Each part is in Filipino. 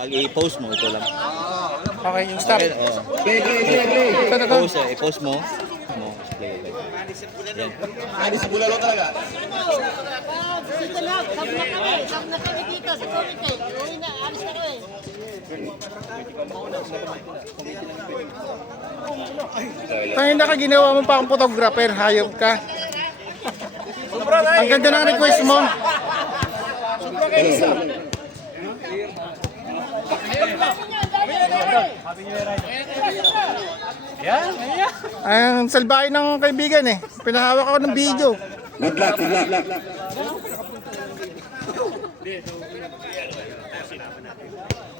Pag i-post mo, ito lang. Okay, yung stop. Okay, oh. Ito. I-post mo. Play. Yan. Dito na, sab na kami dito sa committee. Uwi na, alis na kami. Tangin na ka, ginawa mo pa akong photographer, hayop ka. Ang ganda ng request mo. Ang salbahe ng kaibigan eh. Pinahawak ako ng video. Good luck, good luck.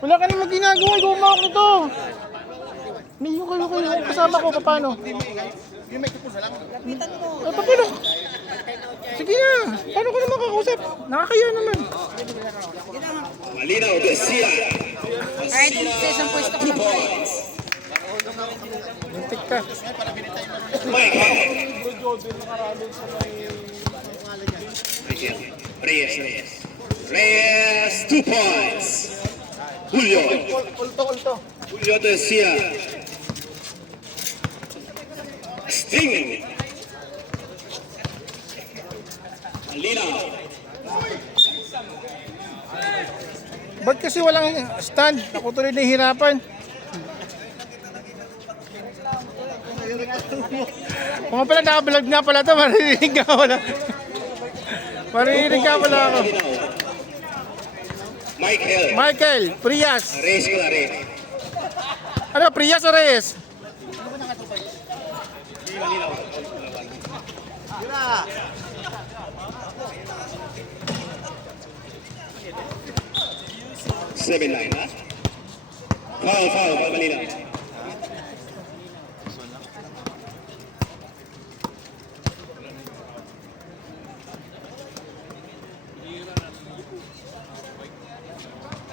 Wala ka naman ginagawa, gumawak nito. May yung kayo kasama ko, paano? Ay, paano? Sige na, paano ko naman kakausap? Nakakaya naman. Malinaw, Garcia. Alright, sa isang pwesto ko na. Muntik ka. Reyes, 2 points. Julio. Julio Garcia. Sting. Malinaw. Ba't kasi walang stand? Ako tuloy nahihirapan. Mga pala nakablog nga pala ito, maririnig ka pala. Maririnig ka pala ako. Michael, Prias. Reyes ko na rin. Ano, Prias o Reyes? Seven line, ha? Foul, malinaw.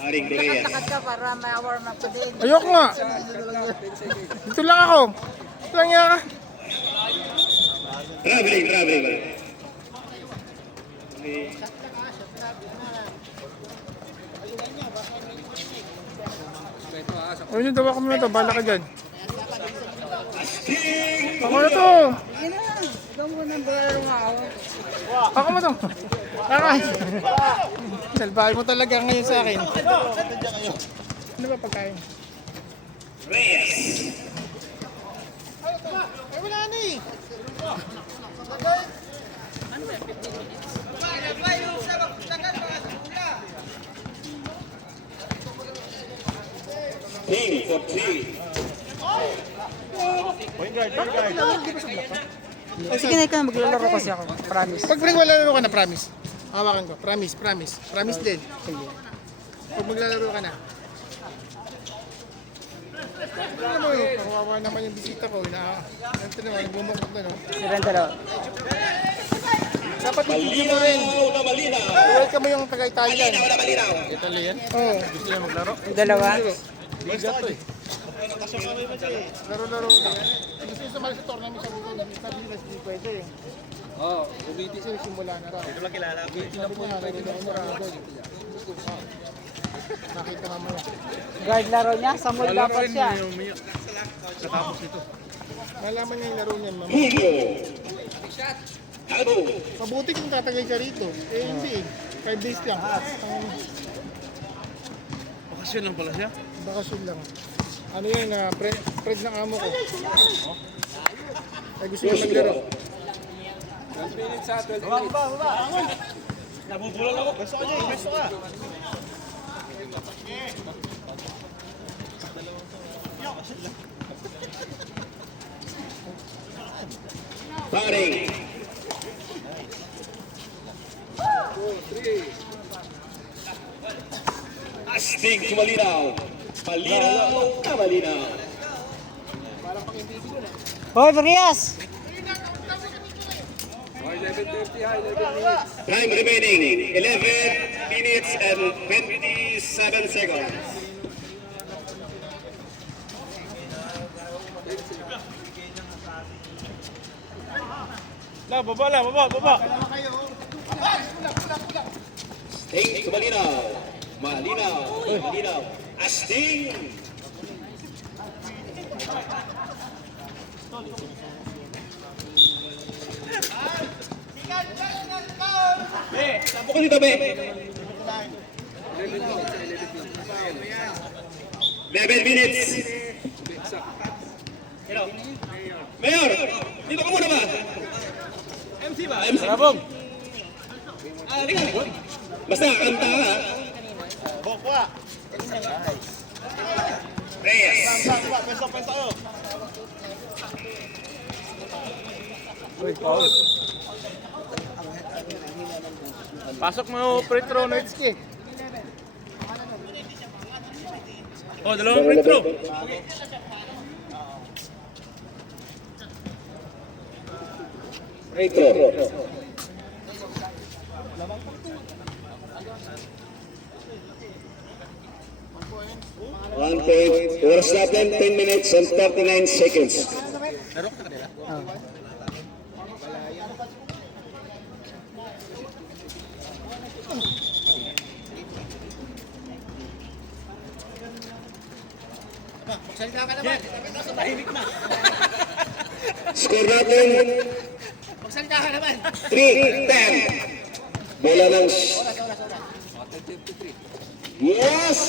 Aring Reyes. Lakad ka para ma-warm up ko din. Ayoko nga. Dito lang ako. Dito lang yan. Traveling. Ayun yung dawa ko muna ito. Bala ka dyan. Ako na to. Sige na, ikaw muna ang balaro nga ako. Ako mo to. Kakay. Salbahe mo talaga ngayon sa akin. Ano ba pagkain? Reyes. Ay, wala na eh. King for 3. Sige na, ikaw maglalaro kasi ako. Promise. Pag maglalaro ka na, promise. Hawakan ko. Promise. Promise din. Pag maglalaro ka na. Ano eh, kawawa naman yung bisita ko. Ito naman, bumukot na no. Sirandalo. Dapat i-video mo rin. Malinaw. Welcome mo yung taga-Italian. Malinaw. Italian? Oo. Gusto niya maglaro? Dalawa. Liga to eh. Laro-laro na. Gusto niya sumali sa tournament sa buko. Sabi nila hindi pwede eh. Oo, umiti siya simula na raw. Ito lang kilala. Umiti na po na. Nakita nga mo yan. Guard laro niya, sa mall dapat siya. Katapos ito. Malaman niya yung laro niyan, mama. Julio. Albo. Mabuti kung tatagay ka rito. Eh, hindi eh. 5 days lang. Bakasyon lang pala siya. Bakasyon lang. Ano yun, friend ng amo ko. Ay gusto niya maglaro. 12 minutes ha, 12 minutes. Baba. Nabubulol ako. Gusto ka niya, gusto ka. Paring. 2, 3. Astig to Malinaw. Malinaw. Hoy, Brias! Time remaining 11 minutes and 27 seconds. Baba. Stay to Malinaw. Asting. Tapo ko dito, be. 11 minutes. Mayor, dito ka muna ba? MC ba? MC. Sabog! Basta kanta ka ha. Reyes. Pasok mo, free throw, Noitski. Oh, dalawang free throw. Free throw. One point. Oras natin, 10 minutes and 39 seconds. Magsalita ka naman. Tahimik na. Score natin, Magsalita ka naman. 3-10. Bola ng... Yes!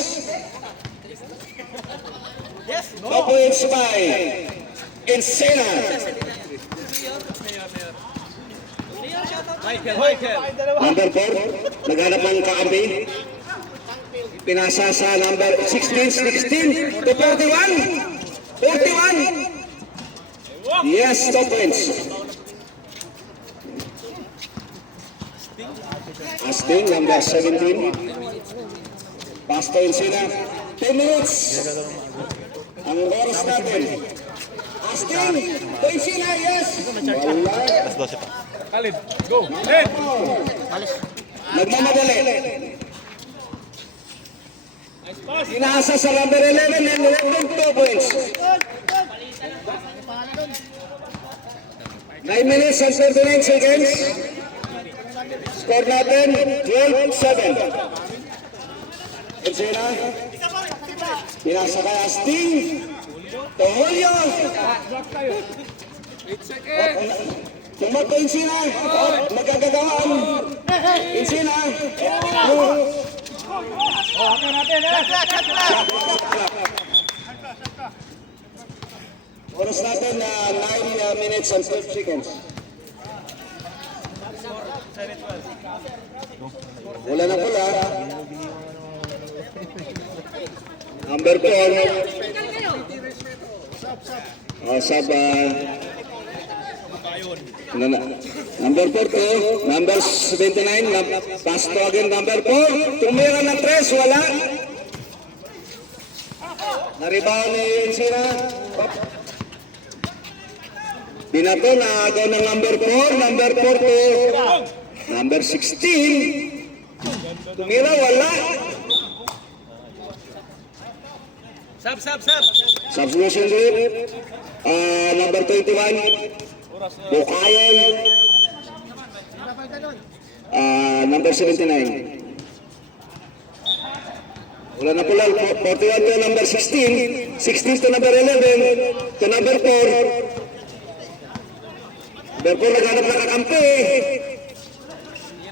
Yes. No points by Encina. Michael. Number 4, naghanap ng kakampi. Pinasa sa number 16, 16 to 41. 41. Yes, 2 points. Asting, number 17. Pass to Encina. 10 minutes. Ang oras natin. Asting, to Encina, yes. Wala. Khalid, go! Khalid! Nagmamadali. Inaasa sa number 11 and welcome 2 points. 9 minutes and 39 seconds. Score natin, 12-7. Encina. Pinasa kay Asting. To Julio. 8 seconds! Tumakbo Encina. Magagagawaan. Encina. Oras natin na 9 minutes and 12 seconds. Wala na pula. Number 4. Sab. Number 4 to. Number 79. Pass to again. Number 4. Tumira ng 3. Wala. Naribaw ni Encina. Binato na agaw ng number 4. Number 4 to. Number 16. Tumira. Wala. Sab! Substitution group, number 21, Bukayan, number 79. Wala na pula, 41 to number 16, 16 to number 11, to number 4. Number 4 naghanap na kakampi.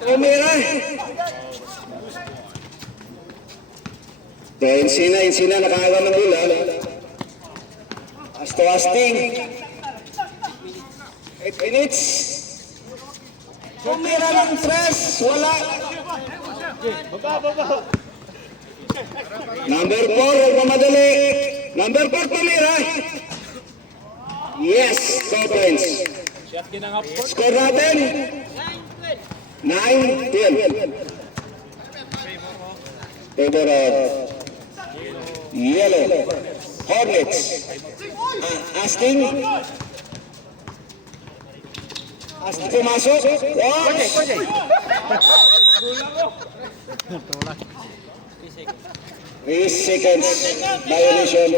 Tumira. To Encina nakakawa ng bola. As to Asting. 8 minutes. Tumira ng 3. Wala. Number 4, huwag mamadali. Number 4, tumira. Yes, 2 points. Score natin. 9-12. Favor of Yellow Hornets. Asking pumasok. Wow! 3 seconds violation.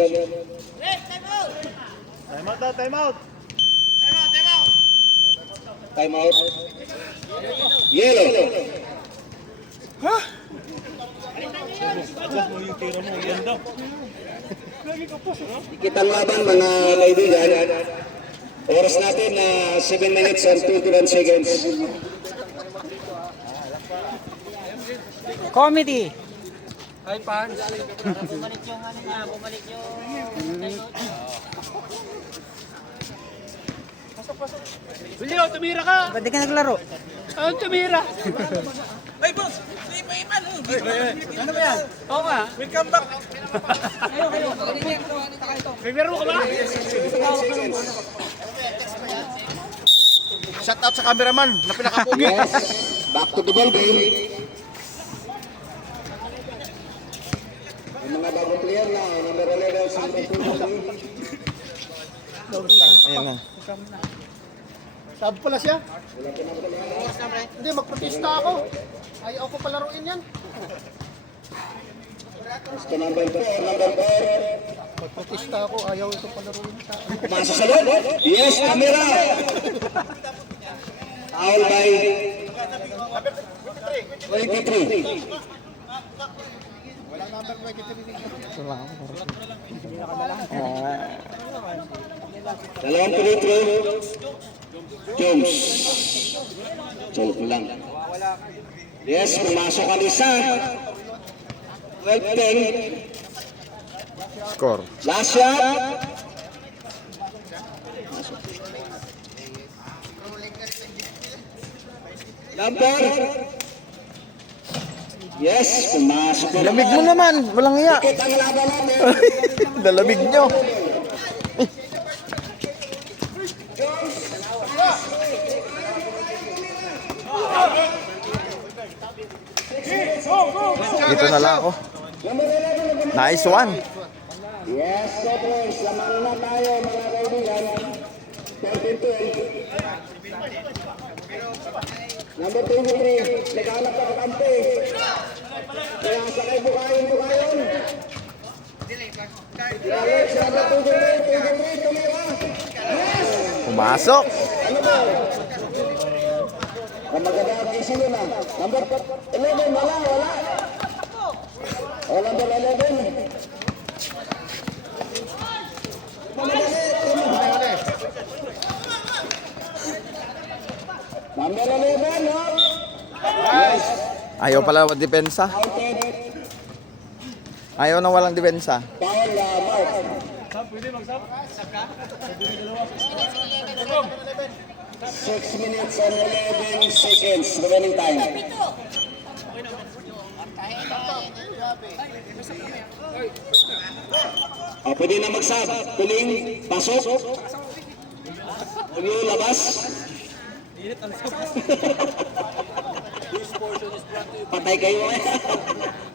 Time out. Yellow. Adjust mo yung tira mo. Yan daw. Ikitang laban mga kaibigan. Oras natin na 7 minutes and 21 seconds. Comedy. Hi, Pans. Bumalik yung ano niya, bumalik yung... Julio, tumira ka. Ba't di ka naglaro? Oh, tumira. Ay, boss. Ano ba yan? Oo nga. Welcome back. May meron ka ba? Shout out sa cameraman na pinakapugi. Yes, back to the ball game. Yung mga bagong player na number 11 sa Ayan na. Sab pala siya? Hindi, magprotesta ako. Ayaw ko palaruin yan. Gusto number 4, number 4. Magprotesta ako, ayaw ito palaruin sa akin. Pumasok sa loob. Yes, camera. Foul by 23. Dalawang pinitro. Jones. Joke lang. Yes, pumasok ang isa. 12-10. Score. Last shot. Number. Yes, pumasok na Lamig mo naman. Walang iya. Kita ang laban namin. Dalamig nyo. Dito na lang ako. Nice one. Yes, so boys, laman na tayo mga kaibigan. 13-12. Number 23, naghanap ng kampe. Kaya sakay bukayon. Alex, number 23, tumira. Pumasok. Ang maganda ang isip na. Number 11, wala. O, number 11. Number 11, no? Yes. Ayaw pala depensa. Counted. Ayaw na walang depensa. Foul, Mark. Pwede mag-sub? 6 minutes and 11 seconds remaining time. Pwede na magsab. Tuling, pasok. Huwag yung labas. Patay kayo eh.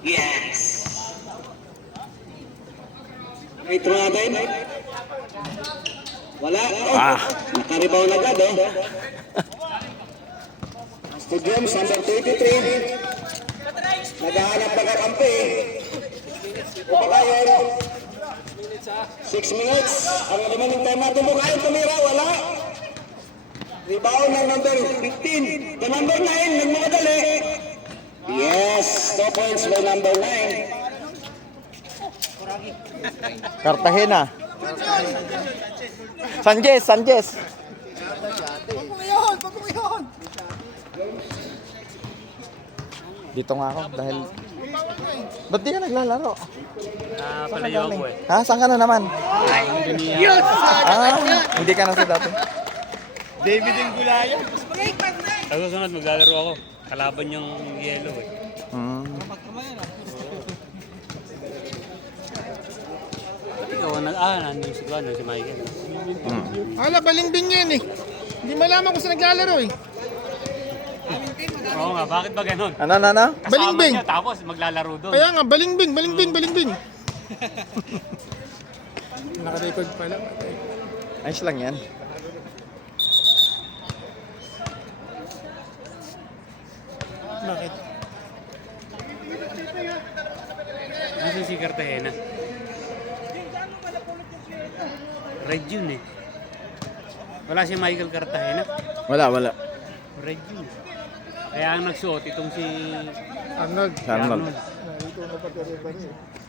Yes. May throw natin. Wala. Oh, nakaribaw na agad oh. Studiums number 33. Naghahanap na kakampi. Bukayon. 6 minutes. Ang remaining time natin bukayon tumira. Wala. Rebound ng number 15. The number 9. Nagmamadali. Yes. 2 points by number 9. Cartagena. Sanchez. Wag mo yun! Dito nga ako dahil... Ba't di ka naglalaro? Palayo ako eh. Ha? Saan ka na naman? Hindi ka na sa dati. David yung gulayan. Sa susunod, maglalaro ako. Kalaban yung yellow eh. Ikaw, nandun si Guano, si Michael. Hala, balingbing yan eh. Hindi malaman kung saan naglalaro eh. Oo nga, bakit ba ganun? Ano? Kasama Balimbing. niya, tapos maglalaro doon. Kaya nga, balingbing. Naka-record pala. Ayos lang yan. Bakit? Nasaan si Cartagena? Red yun eh. Wala si Michael Cartagena. Wala. Red yun. Kaya ang nagsuot itong si Arnold. Arnold. Arnold. pati referee.